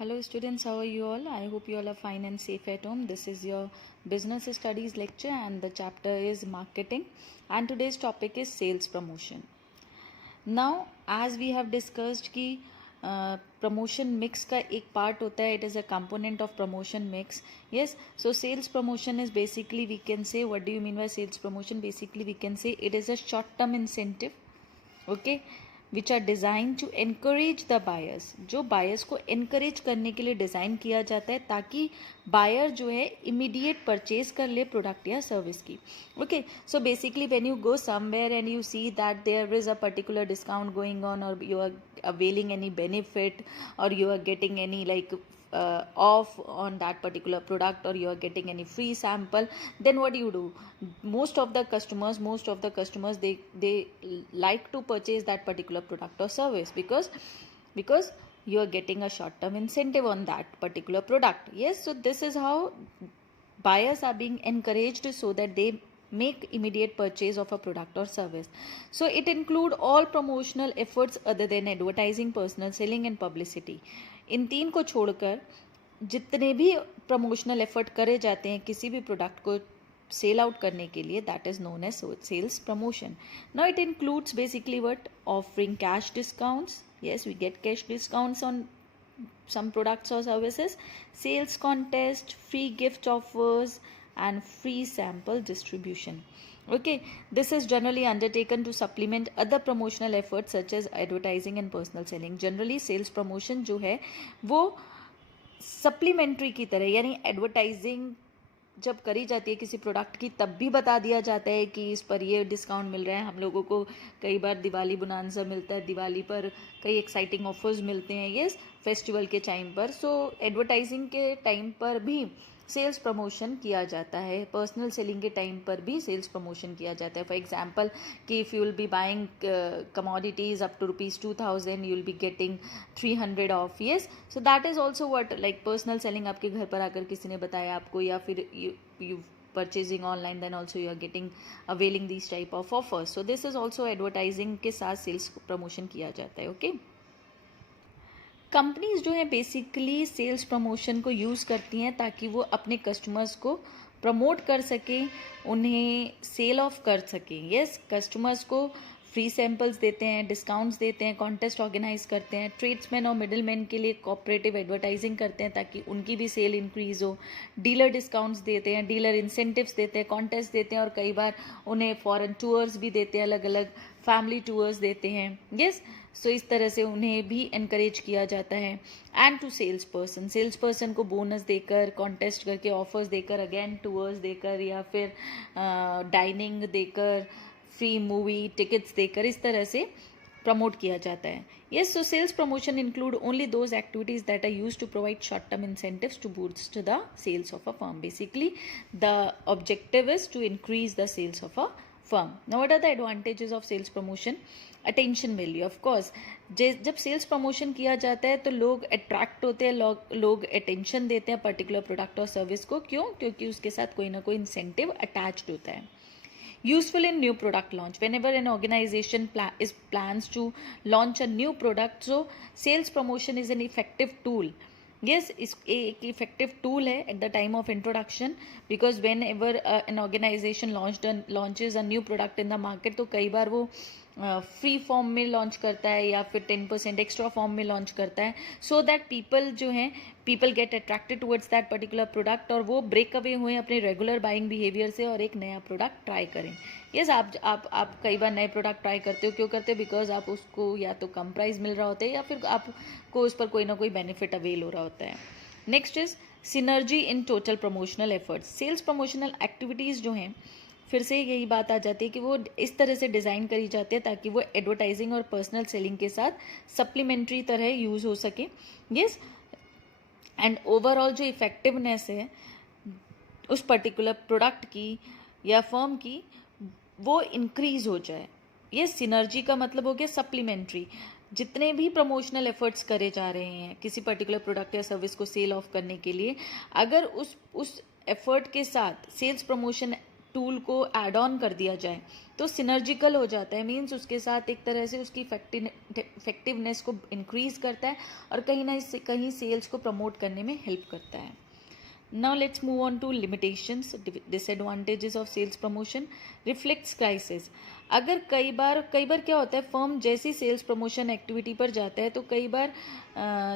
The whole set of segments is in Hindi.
Hello students, how are you all? I hope you all are fine and safe at home. This is your business studies lecture and the chapter is marketing and today's topic is sales promotion. Now as we have discussed कि promotion mix का एक part होता है, it is a component of promotion mix. Yes, so sales promotion is basically, we can say, what do you mean by sales promotion? Basically we can say it is a short term incentive, okay, which are design to encourage the buyers. जो बायर्स को एनकरेज करने के लिए डिज़ाइन किया जाता है ताकि बायर जो है इमीडिएट परचेज कर ले प्रोडक्ट या सर्विस की. Okay, so basically when you go somewhere and you see that there is a particular discount going on और you are availing any benefit or you are getting any like off on that particular product or you are getting any free sample, then what do you do? Most of the customers they like to purchase that particular product or service because you are getting a short term incentive on that particular product. Yes, so this is how buyers are being encouraged so that they make immediate purchase of a product or service. So it include all promotional efforts other than advertising, personal selling and publicity. इन तीन को छोड़कर जितने भी प्रमोशनल एफर्ट करे जाते हैं किसी भी प्रोडक्ट को सेल आउट करने के लिए, that is known as sales promotion. Now it includes basically what? Offering cash discounts. yes, we get cash discounts on some products or services, sales contest, free gift offers and free sample distribution. Okay, this is generally undertaken to supplement other promotional efforts such as advertising and personal selling. Generally sales promotion जो है वो supplementary की तरह, यानी advertising जब करी जाती है किसी प्रोडक्ट की तब भी बता दिया जाता है कि इस पर ये डिस्काउंट मिल रहा है. हम लोगों को कई बार दिवाली बोनांजा मिलता है, दिवाली पर कई एक्साइटिंग ऑफर्स मिलते हैं, ये फेस्टिवल के टाइम पर. सो एडवर्टाइजिंग के टाइम पर भी सेल्स प्रमोशन किया जाता है, पर्सनल सेलिंग के टाइम पर भी सेल्स प्रमोशन किया जाता है. फॉर एग्जांपल कि if you will be buying commodities up to ₹2000 you will be getting 300 off. Yes, so that is also what like personal selling. आपके घर पर आकर किसी ने बताया आपको, या फिर you purchasing online, then also you are getting availing these type of offers. So this is also advertising के साथ सेल्स प्रमोशन किया जाता है. ओके, कंपनीज जो है बेसिकली सेल्स प्रमोशन को यूज़ करती हैं ताकि वो अपने कस्टमर्स को प्रमोट कर सकें, उन्हें सेल ऑफ कर सकें. यस, कस्टमर्स को फ्री सैम्पल्स देते हैं, डिस्काउंट्स देते हैं, कॉन्टेस्ट ऑर्गेनाइज करते हैं, ट्रेड्समैन और मिडिलमैन के लिए कोऑपरेटिव एडवर्टाइजिंग करते हैं ताकि उनकी भी सेल इंक्रीज हो, डीलर डिस्काउंट्स देते हैं, डीलर इंसेंटिव्स देते हैं, कॉन्टेस्ट देते हैं और कई बार उन्हें फॉरेन टूर्स भी देते हैं, अलग अलग फैमिली टूर्स देते हैं. यस, सो इस तरह से उन्हें भी इनकरेज किया जाता है. एंड टू सेल्स पर्सन को बोनस देकर, कॉन्टेस्ट करके, ऑफर्स देकर, अगेन टूर्स देकर या फिर डाइनिंग देकर, फ्री मूवी टिकट्स देकर, इस तरह से प्रमोट किया जाता है. yes, so sales promotion include only those activities that are used to provide short term incentives to boost the sales of a firm. Basically the objective is to increase the sales of a firm. Now what are the advantages of sales promotion? Attention value. Of course जब सेल्स प्रमोशन किया जाता है तो लोग अट्रैक्ट होते हैं, लोग अटेंशन देते हैं पर्टिकुलर प्रोडक्ट और सर्विस को. क्यों? क्योंकि उसके साथ कोई ना कोई इंसेंटिव अटैच्ड होता है. Useful in new product launch. Whenever an organization plans to launch a new product, so sales promotion is an effective tool. Yes, is एक effective tool है at the time of introduction, because whenever an organization launches a new product in the market, तो कई बार वो फ्री फॉर्म में लॉन्च करता है या फिर 10% एक्स्ट्रा फॉर्म में लॉन्च करता है, so that people get attracted towards that particular product और वो ब्रेक अवे हुए अपने रेगुलर बाइंग बिहेवियर से और एक नया प्रोडक्ट ट्राई करें. यस, आप कई बार नए प्रोडक्ट ट्राई करते हो. क्यों करते हो? बिकॉज आप उसको या तो कम प्राइस मिल रहा होता है या फिर आपको उस पर कोई ना कोई बेनिफिट अवेल हो रहा होता है. Next is synergy in total promotional efforts. Sales promotional activities जो हैं, फिर से यही बात आ जाती है कि वो इस तरह से डिज़ाइन करी जाती है ताकि वो एडवर्टाइजिंग और पर्सनल सेलिंग के साथ सप्लीमेंट्री तरह यूज़ हो सके. यस, एंड ओवरऑल जो इफ़ेक्टिवनेस है उस पर्टिकुलर प्रोडक्ट की या फर्म की वो इंक्रीज हो जाए. ये सिनर्जी का मतलब हो गया सप्लीमेंट्री. जितने भी प्रमोशनल एफर्ट्स करे जा रहे हैं किसी पर्टिकुलर प्रोडक्ट या सर्विस को सेल ऑफ करने के लिए, अगर उस एफर्ट के साथ सेल्स प्रमोशन टूल को एड ऑन कर दिया जाए तो सिनर्जिकल हो जाता है, मीन्स उसके साथ एक तरह से उसकी इफेक्टिवनेस को इंक्रीज करता है और कहीं ना कहीं सेल्स को प्रमोट करने में हेल्प करता है. Now let's move on to limitations, disadvantages of sales promotion. Reflects crisis. अगर कई बार क्या होता है, फर्म जैसी सेल्स प्रमोशन एक्टिविटी पर जाता है तो कई बार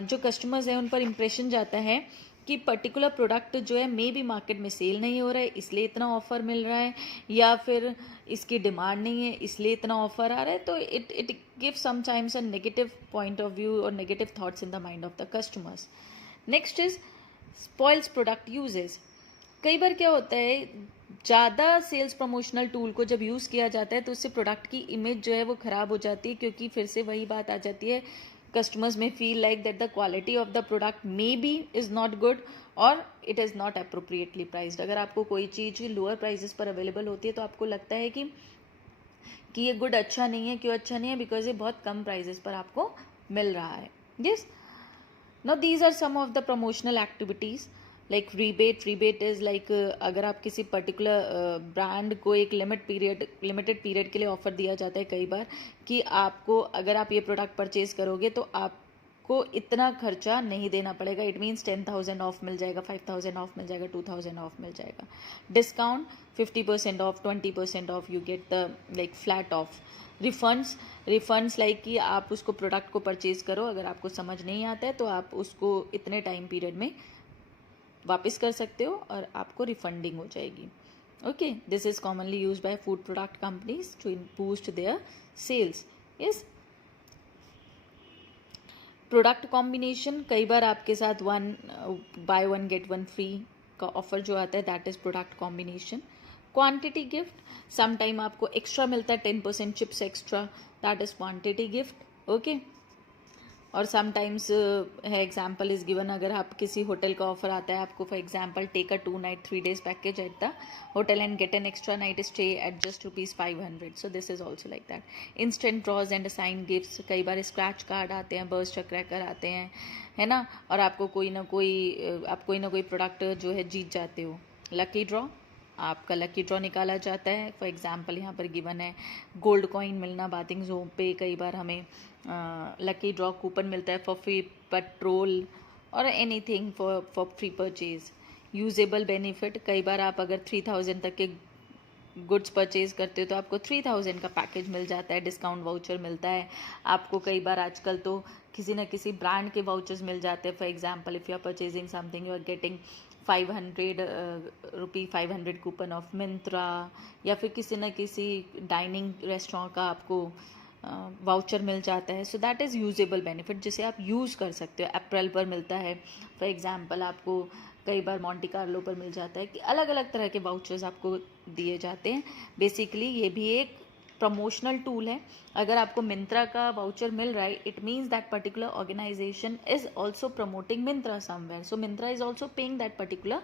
जो कस्टमर्स हैं उन पर इम्प्रेशन जाता है कि पर्टिकुलर प्रोडक्ट जो है मे बी मार्केट में सेल नहीं हो रहा है इसलिए इतना ऑफर मिल रहा है, या फिर इसकी डिमांड नहीं है इसलिए इतना ऑफर आ रहा है. तो it give sometimes a negative point of view और negative thoughts in the mind of the customers. Next is spoils product uses. कई बार क्या होता है, ज़्यादा सेल्स प्रमोशनल टूल को जब यूज़ किया जाता है तो उससे प्रोडक्ट की इमेज जो है वो ख़राब हो जाती है, क्योंकि फिर से वही बात आ जाती है, कस्टमर्स में feel like that the quality of the product may be is not good और it is not appropriately priced. अगर आपको कोई चीज़ लोअर प्राइजेस पर अवेलेबल होती है तो आपको लगता है कि ये गुड अच्छा नहीं है. क्यों अच्छा नहीं है? बिकॉज ये बहुत कम प्राइजेस पर आपको मिल रहा है. Yes. Now these are some of the promotional activities like rebate. Rebate is like अगर आप किसी पर्टिकुलर ब्रांड को एक लिमिटेड पीरियड के लिए ऑफर दिया जाता है कई बार कि आपको अगर आप ये प्रोडक्ट परचेज करोगे तो आपको इतना खर्चा नहीं देना पड़ेगा. इट मीन्स 10,000 ऑफ मिल जाएगा, 5,000 ऑफ मिल जाएगा, 2,000 ऑफ मिल जाएगा. Discount 50% of, 20% of, you get the like flat of. Refunds like कि आप उसको प्रोडक्ट को परचेज करो, अगर आपको समझ नहीं आता है तो आप उसको इतने टाइम पीरियड में वापस कर सकते हो और आपको रिफंडिंग हो जाएगी. Okay, this is commonly use by food product companies to boost their sales. Yes. Product combination, कई बार आपके साथ buy one get one free का ऑफर जो आता है that is product combination. Quantity gift, some time आपको एक्स्ट्रा मिलता है 10% chips extra, that is quantity gift. Okay. और समटाइम्स है एग्जाम्पल इज गिवन, अगर आप किसी होटल का ऑफर आता है आपको, for example take a 2 night 3 days package at the hotel and get an extra night stay at just ₹500. So this is also like that. Instant draws and assign gifts, कई बार स्क्रैच कार्ड आते हैं, बर्स्ट क्रैकर आते हैं, है ना, और आपको कोई ना कोई प्रोडक्ट जो है जीत जाते हो. लकी ड्रॉ, आपका लकी ड्रॉ निकाला जाता है. फॉर एग्जांपल यहाँ पर गिवन है गोल्ड कॉइन मिलना बाथिंग जोन पे, कई बार हमें लकी ड्रॉ कूपन मिलता है फॉर फ्री पेट्रोल और anything for free purchase. Usable benefit, कई बार आप अगर 3,000 तक के गुड्स परचेज करते हो तो आपको 3,000 का पैकेज मिल जाता है, डिस्काउंट वाउचर मिलता है आपको. कई बार आजकल तो किसी न किसी ब्रांड के वाउचर्स मिल जाते हैं. For example if you are purchasing something you are getting 500 coupon off Myntra, या फिर किसी न किसी डाइनिंग रेस्टोरेंट का आपको वाउचर मिल जाता है. सो दैट इज़ यूजेबल बेनिफिट जिसे आप यूज़ कर सकते हो. अप्रैल पर मिलता है फॉर एग्जांपल, आपको कई बार मॉन्टी कार्लो पर मिल जाता है, कि अलग अलग तरह के वाउचर्स आपको दिए जाते हैं. बेसिकली ये भी एक प्रमोशनल टूल है. अगर आपको मिंत्रा का वाउचर मिल रहा है it means that particular organisation is also promoting Myntra somewhere, so Myntra is also paying that particular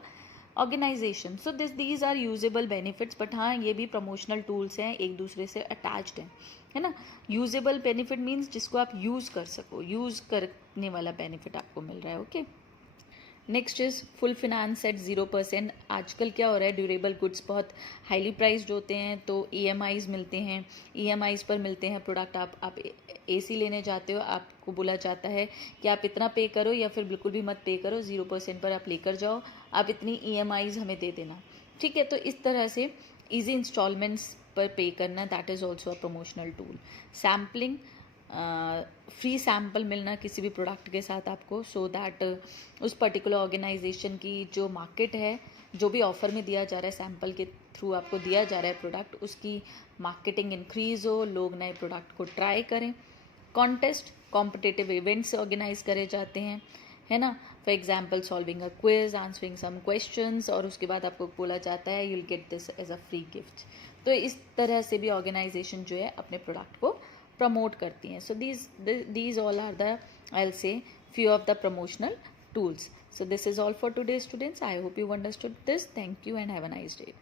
organisation. So these are usable benefits. But हाँ, ये भी प्रमोशनल टूल्स हैं, एक दूसरे से अटैच्ड हैं, है ना. यूजेबल बेनिफिट मीन्स जिसको आप यूज़ कर सको, यूज़ करने वाला बेनिफिट आपको मिल रहा है. Okay. Next is full finance at 0%. आजकल क्या हो रहा है, ड्यूरेबल गुड्स बहुत हाईली प्राइस्ड होते हैं तो EMIs मिलते हैं, EMIs पर मिलते हैं प्रोडक्ट. आप AC लेने जाते हो, आपको बोला जाता है कि आप इतना पे करो या फिर बिल्कुल भी मत पे करो, 0% पर आप लेकर जाओ, आप इतनी EMIs हमें दे देना. ठीक है, तो इस तरह से ईजी इंस्टॉलमेंट्स पर पे करना, that is also a promotional tool. Sampling, free sample मिलना किसी भी प्रोडक्ट के साथ आपको, सो दैट उस पर्टिकुलर ऑर्गेनाइजेशन की जो मार्केट है, जो भी ऑफर में दिया जा रहा है सैम्पल के थ्रू आपको दिया जा रहा है प्रोडक्ट, उसकी मार्केटिंग इंक्रीज हो, लोग नए प्रोडक्ट को ट्राई करें. कॉन्टेस्ट, कॉम्पिटिटिव इवेंट्स ऑर्गेनाइज करे जाते हैं, है ना. For example solving a quiz, answering some questions, और उसके बाद आपको बोला जाता है you will get this as a free gift. तो इस तरह से भी ऑर्गेनाइजेशन जो है अपने प्रोडक्ट को प्रमोट करती हैं. सो these all are the, I'll say, few of the promotional tools. So this is all for today, students. I hope you understood this. Thank you and have a nice day.